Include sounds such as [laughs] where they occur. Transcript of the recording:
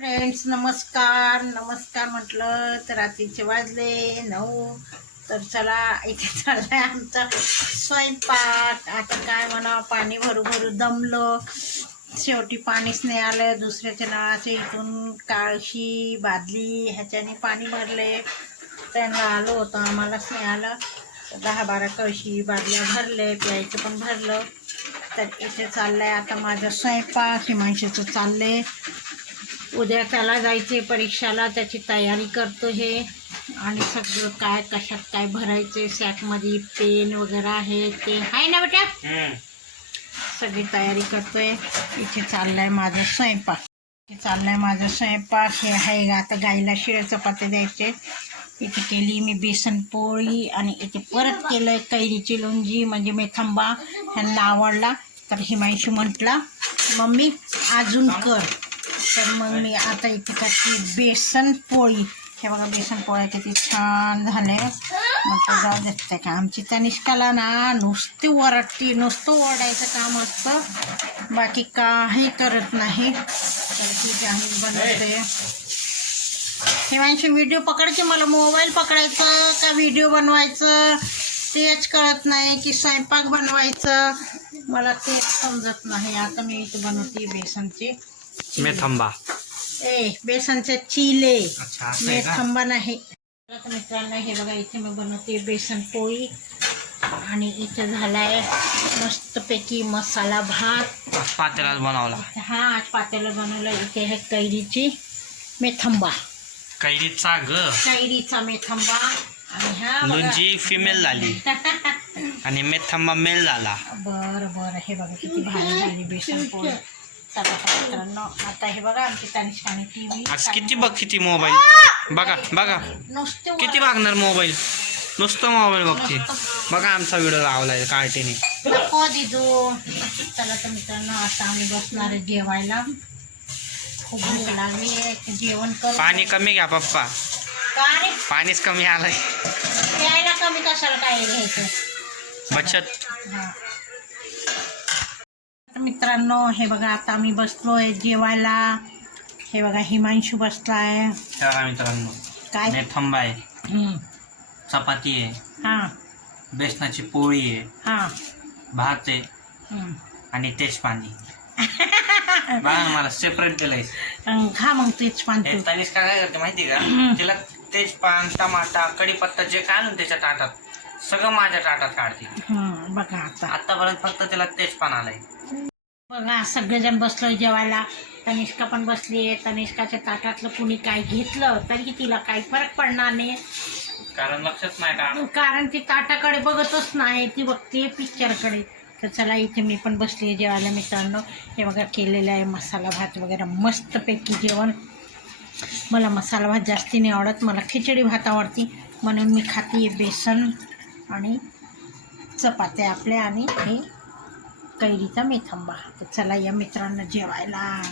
Friends नमस्कार. नमस्कार म्हटलं तर रात्रीचे वाजले नऊ. तर चला इथे चाललाय आमचा स्वयंपाक. आता काय म्हणा पाणी भरू भरू दमलं. शेवटी पाणीच नाही आलं. दुसऱ्याच्या नळाच्या इथून काळशी बादली ह्याच्याने पाणी भरले. त्यांना आलो होतं आम्हालाच नाही आलं. दहा बारा कळशी बादल्या भरले प्यायचं पण भरलं. तर इथे चाललंय आता माझं स्वयंपाक. हिमांशीचं चाललंय. उद्या त्याला जायचे परीक्षाला त्याची तयारी करतो हे. आणि सगळं काय कशात काय भरायचे सॅकमध्ये पेन वगैरे आहे ते. आहे ना बेटा? सगळी तयारी करतोय. इथे चाललाय माझा स्वयंपाक. इथे चाललाय माझा स्वयंपाक. हे आहे आता गाईला शिळे चपाती द्यायचे. इथे केली मी बेसन पोळी आणि इथे परत केलंय कैरीची लोणजी म्हणजे मेथंबा. ह्यांना आवडला तर हिमांशू म्हटला मम्मी अजून कर. तर मग मी आता इथे करते बेसन पोळी. हे बघा बेसन पोळ्या किती छान झाले मग जाऊ देत का आमची त्या निष्काला ना नुसती ओरडती नुसतं ओरडायचं काम असतं. बाकी काही करत नाही. तर ती जाहीर बनवते. हिमांशी व्हिडिओ पकडायची मला मोबाईल पकडायचं का व्हिडिओ बनवायचं? तेच कळत नाही की स्वयंपाक बनवायचं. मला तेच समजत नाही. आता मी इथे बनवते बेसनची. मेथंबा. ए बेसनचे चिले. अच्छा असं आहे का? मेथंबा नाही. तर मित्रांनो हे बघा इथे मी बनवते बेसन पोळी. आणि इथे झालाय मस्तपैकी मसाला भात. आज पातेलाच बनवला. हा आज पातेलं बनवलं इथे आहे कैरीची मेथंबा. कैरीचा ग. कैरीचा मेथंबा. आणि हा बघा. लुंजी फिमेल झाली. [laughs] आणि मेथंबा मेल झाला. बरं बरं. हे बघा किती भारी झाली बेसन पोळी. चला तर मित्रांनो आता हे बघा आमची तनिष्काने टी व्ही आज किती बघ किती मोबाईल? बघा बघा. नुसते किती बघणार मोबाईल? नुसतं मोबाईल बघते बघा आमचा व्हिडिओ लावलाय कार्टीने. नको दिदू. चला तर मित्रांनो आता आम्ही बसणार आहे जेवायला. खूप भूक लागली. आहे जेवण करू. पाणी कमी घ्या पप्पा. का रे? पाणीच कमी आलंय. प्यायला कमी कशाला काय घ्यायचं? बचत. हा. मित्रांनो हे बघा आता आम्ही बसलोय जेवायला. हे बघा हिमांशू बसलाय. बघा मित्रांनो काय? मेथंबा आहे. चपाती आहे. हा. बेसनाची पोळी आहे. हा. भात आहे. हम्म. आणि तेज पाणी बघा ना मला सेपरेट दिलंय. अं, खा मग तेच पान तू. हे तनिष्का काय करते माहिती का? तिला तेजपान टमाटा कढीपत्ता जे काय ना त्याच्या ताटात सगळं माझ्या ताटात काढते. बघा आता. आतापर्यंत फक्त तिला तेजपान आलंय. बघा सगळेजण बसलोय जेवायला. तनिष्का पण बसली आहे. तनिष्काच्या ताटातलं कुणी काय घेतलं तरी तिला काही फरक पडणार नाही. कारण लक्षच नाही कारण ती ताटाकडे बघतच नाही. ती बघते पिक्चरकडे तर चला इथे मी पण बसली आहे जेवायला मित्रांनो. हे बघा केलेलं आहे मसाला भात वगैरे. मस्तपैकी जेवण. मला मसाला भात जास्ती नाही आवडत. मला खिचडी भात आवडती. म्हणून मी खाते बेसन आणि चपात्या आपल्या आणि हे कैरीचा मेथांबा. तर चला या मित्रांना जेवायला.